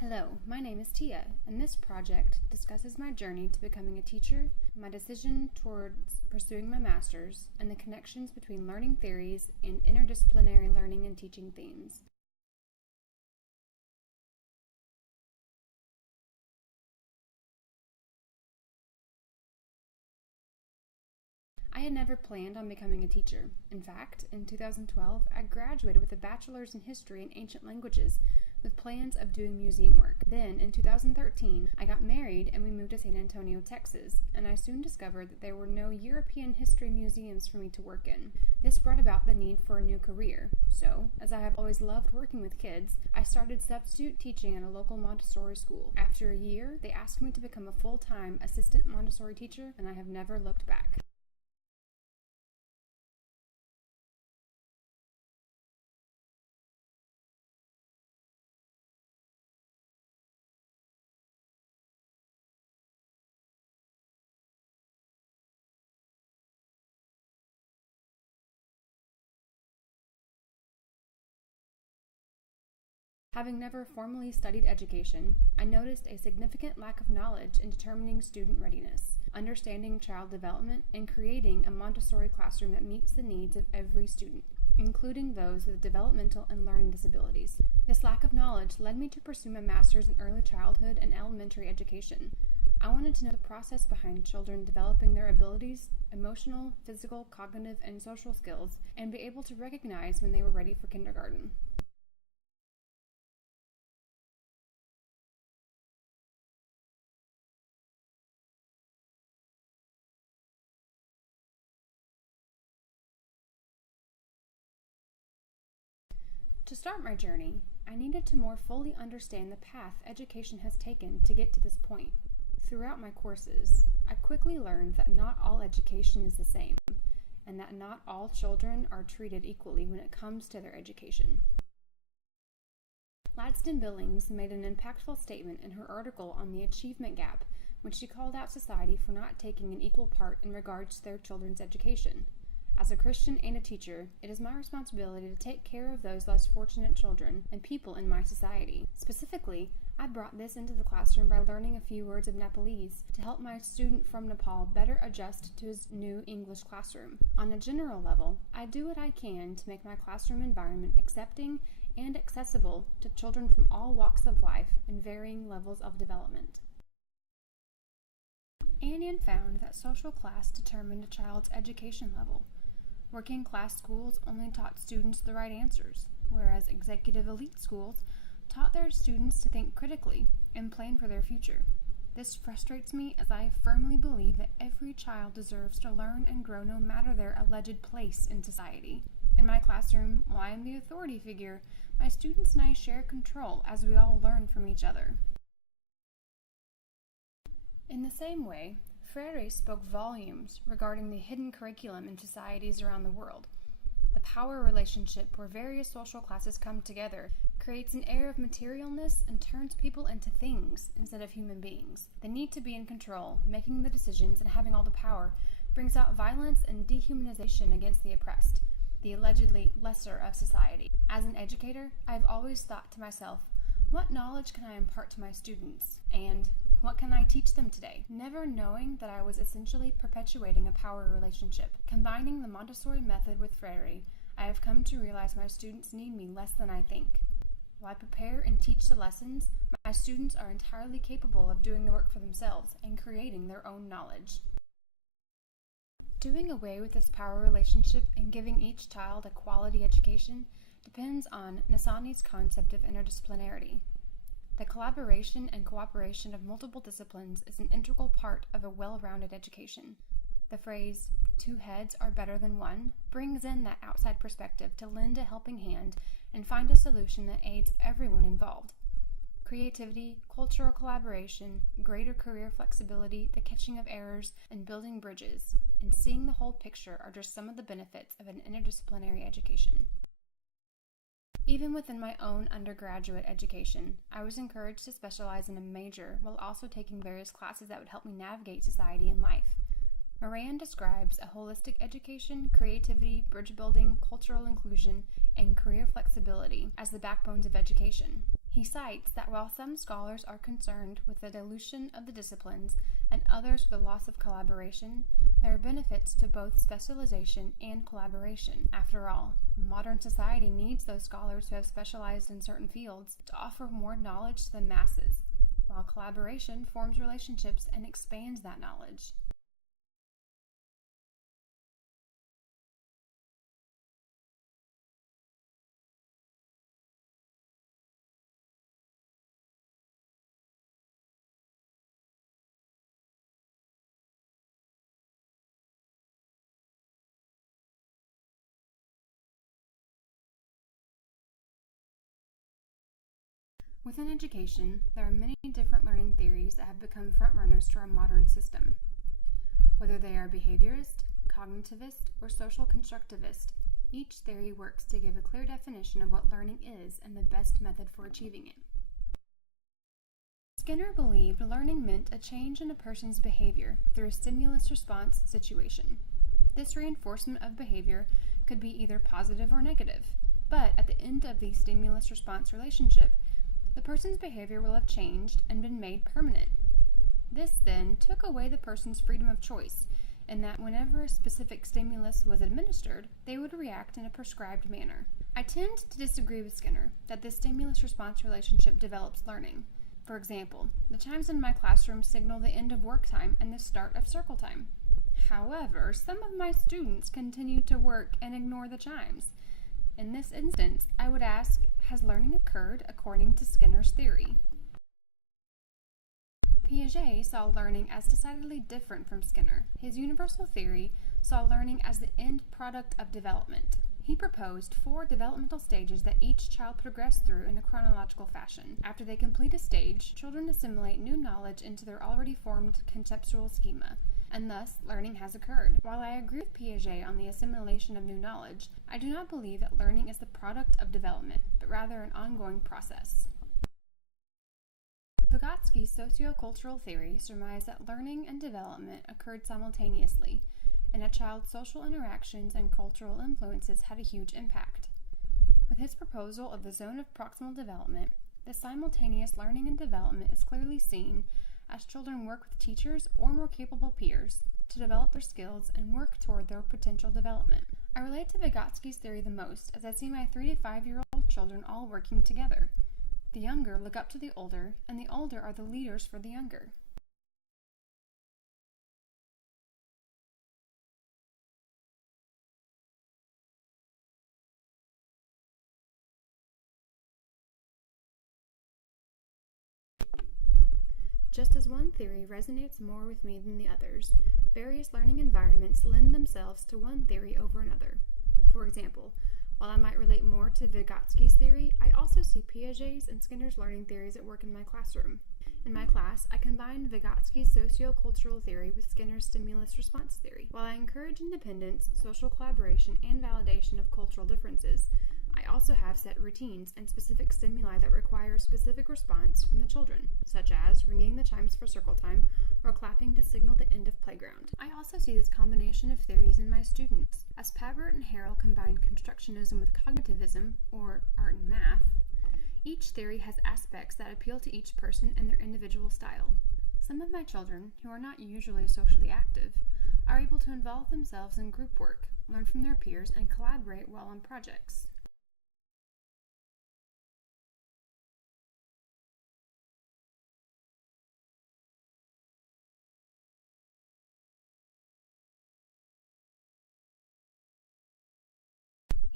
Hello, my name is Tia, and this project discusses my journey to becoming a teacher, my decision towards pursuing my master's, and the connections between learning theories and interdisciplinary learning and teaching themes. I had never planned on becoming a teacher. In fact, in 2012, I graduated with a bachelor's in history and ancient languages, with plans of doing museum work. Then, in 2013, I got married and we moved to San Antonio, Texas, and I soon discovered that there were no European history museums for me to work in. This brought about the need for a new career. So, as I have always loved working with kids, I started substitute teaching at a local Montessori school. After a year, they asked me to become a full-time assistant Montessori teacher, and I have never looked back. Having never formally studied education, I noticed a significant lack of knowledge in determining student readiness, understanding child development, and creating a Montessori classroom that meets the needs of every student, including those with developmental and learning disabilities. This lack of knowledge led me to pursue my master's in early childhood and elementary education. I wanted to know the process behind children developing their abilities, emotional, physical, cognitive, and social skills, and be able to recognize when they were ready for kindergarten. To start my journey, I needed to more fully understand the path education has taken to get to this point. Throughout my courses, I quickly learned that not all education is the same, and that not all children are treated equally when it comes to their education. Ladston Billings made an impactful statement in her article on the achievement gap when she called out society for not taking an equal part in regards to their children's education. As a Christian and a teacher, it is my responsibility to take care of those less fortunate children and people in my society. Specifically, I brought this into the classroom by learning a few words of Nepalese to help my student from Nepal better adjust to his new English classroom. On a general level, I do what I can to make my classroom environment accepting and accessible to children from all walks of life and varying levels of development. Annian found that social class determined a child's education level. Working class schools only taught students the right answers, whereas executive elite schools taught their students to think critically and plan for their future. This frustrates me as I firmly believe that every child deserves to learn and grow no matter their alleged place in society. In my classroom, while I am the authority figure, my students and I share control as we all learn from each other. In the same way, Freire spoke volumes regarding the hidden curriculum in societies around the world. The power relationship where various social classes come together creates an air of materialness and turns people into things instead of human beings. The need to be in control, making the decisions, and having all the power brings out violence and dehumanization against the oppressed, the allegedly lesser of society. As an educator, I've always thought to myself, what knowledge can I impart to my students? And what can I teach them today? Never knowing that I was essentially perpetuating a power relationship. Combining the Montessori method with Freire, I have come to realize my students need me less than I think. While I prepare and teach the lessons, my students are entirely capable of doing the work for themselves and creating their own knowledge. Doing away with this power relationship and giving each child a quality education depends on Nasani's concept of interdisciplinarity. The collaboration and cooperation of multiple disciplines is an integral part of a well-rounded education. The phrase, 2 heads are better than one, brings in that outside perspective to lend a helping hand and find a solution that aids everyone involved. Creativity, cultural collaboration, greater career flexibility, the catching of errors, and building bridges, and seeing the whole picture are just some of the benefits of an interdisciplinary education. Even within my own undergraduate education, I was encouraged to specialize in a major while also taking various classes that would help me navigate society and life. Moran describes a holistic education, creativity, bridge building, cultural inclusion, and career flexibility as the backbones of education. He cites that while some scholars are concerned with the dilution of the disciplines and others with the loss of collaboration, there are benefits to both specialization and collaboration. After all, modern society needs those scholars who have specialized in certain fields to offer more knowledge to the masses, while collaboration forms relationships and expands that knowledge. Within education, there are many different learning theories that have become frontrunners to our modern system. Whether they are behaviorist, cognitivist, or social constructivist, each theory works to give a clear definition of what learning is and the best method for achieving it. Skinner believed learning meant a change in a person's behavior through a stimulus-response situation. This reinforcement of behavior could be either positive or negative, but at the end of the stimulus-response relationship, the person's behavior will have changed and been made permanent. This then took away the person's freedom of choice, in that whenever a specific stimulus was administered, they would react in a prescribed manner. I tend to disagree with Skinner that this stimulus-response relationship develops learning. For example, the chimes in my classroom signal the end of work time and the start of circle time. However, some of my students continue to work and ignore the chimes. In this instance, I would ask, has learning occurred according to Skinner's theory? Piaget saw learning as decidedly different from Skinner. His universal theory saw learning as the end product of development. He proposed 4 developmental stages that each child progressed through in a chronological fashion. After they complete a stage, children assimilate new knowledge into their already formed conceptual schema, and thus learning has occurred. While I agree with Piaget on the assimilation of new knowledge, I do not believe that learning is the product of development, but rather an ongoing process. Vygotsky's sociocultural theory surmised that learning and development occurred simultaneously, and a child's social interactions and cultural influences had a huge impact. With his proposal of the zone of proximal development, this simultaneous learning and development is clearly seen as children work with teachers or more capable peers to develop their skills and work toward their potential development. I relate to Vygotsky's theory the most as I see my 3 to 5-year-old children all working together. The younger look up to the older, and the older are the leaders for the younger. Just as one theory resonates more with me than the others, various learning environments lend themselves to one theory over another. For example, while I might relate more to Vygotsky's theory, I also see Piaget's and Skinner's learning theories at work in my classroom. In my class, I combine Vygotsky's sociocultural theory with Skinner's stimulus-response theory. While I encourage independence, social collaboration, and validation of cultural differences, I also have set routines and specific stimuli that require a specific response from the children, such as ringing the chimes for circle time or clapping to signal the end of playground. I also see this combination of theories in my students. As Pabert and Harrell combined constructionism with cognitivism, or art and math, each theory has aspects that appeal to each person and their individual style. Some of my children, who are not usually socially active, are able to involve themselves in group work, learn from their peers, and collaborate well on projects.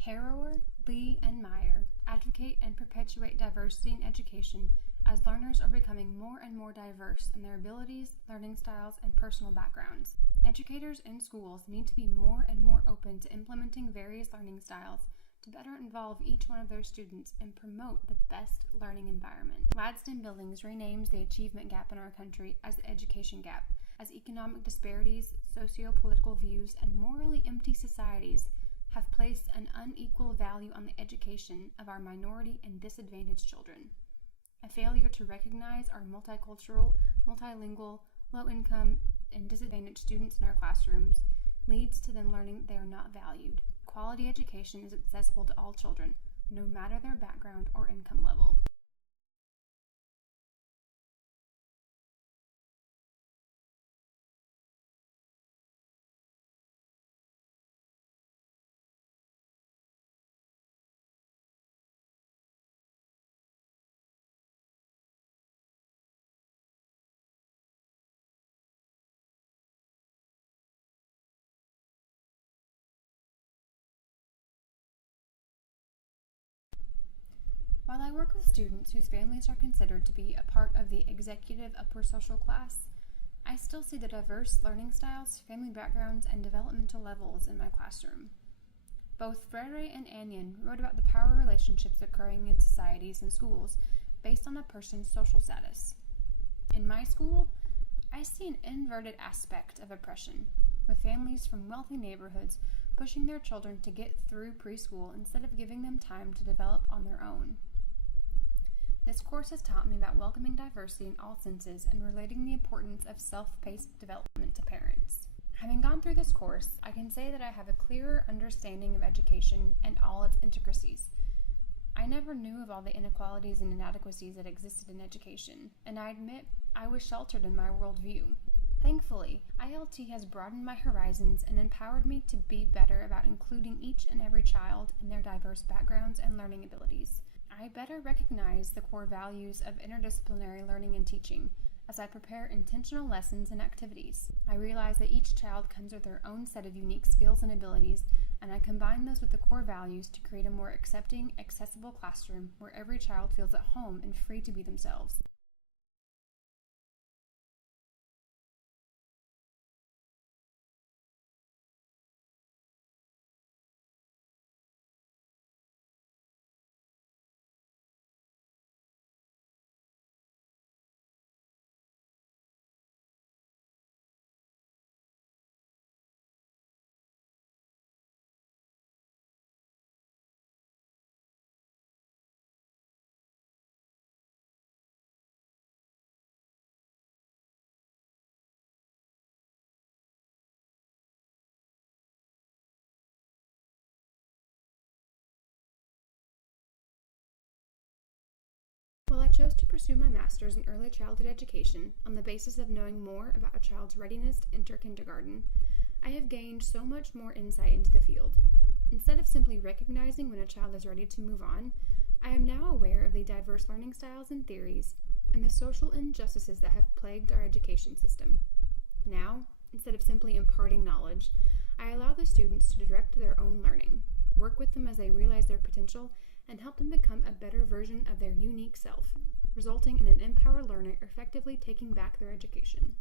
Harrower, Lee, and Meyer advocate and perpetuate diversity in education as learners are becoming more and more diverse in their abilities, learning styles, and personal backgrounds. Educators in schools need to be more and more open to implementing various learning styles to better involve each one of their students and promote the best learning environment. Gladstone Billings renames the achievement gap in our country as the education gap, as economic disparities, socio-political views, and morally empty societies have placed an unequal value on the education of our minority and disadvantaged children. A failure to recognize our multicultural, multilingual, low-income, and disadvantaged students in our classrooms leads to them learning that they are not valued. Quality education is accessible to all children, no matter their background or income level. While I work with students whose families are considered to be a part of the executive upper social class, I still see the diverse learning styles, family backgrounds, and developmental levels in my classroom. Both Freire and Anion wrote about the power relationships occurring in societies and schools based on a person's social status. In my school, I see an inverted aspect of oppression, with families from wealthy neighborhoods pushing their children to get through preschool instead of giving them time to develop on their own. This course has taught me about welcoming diversity in all senses and relating the importance of self-paced development to parents. Having gone through this course, I can say that I have a clearer understanding of education and all its intricacies. I never knew of all the inequalities and inadequacies that existed in education, and I admit I was sheltered in my worldview. Thankfully, ILT has broadened my horizons and empowered me to be better about including each and every child and their diverse backgrounds and learning abilities. I better recognize the core values of interdisciplinary learning and teaching as I prepare intentional lessons and activities. I realize that each child comes with their own set of unique skills and abilities, and I combine those with the core values to create a more accepting, accessible classroom where every child feels at home and free to be themselves. While I chose to pursue my master's in early childhood education on the basis of knowing more about a child's readiness to enter kindergarten, I have gained so much more insight into the field. Instead of simply recognizing when a child is ready to move on, I am now aware of the diverse learning styles and theories and the social injustices that have plagued our education system. Now, instead of simply imparting knowledge, I allow the students to direct their own learning, work with them as they realize their potential, and help them become a better version of their unique self, resulting in an empowered learner effectively taking back their education.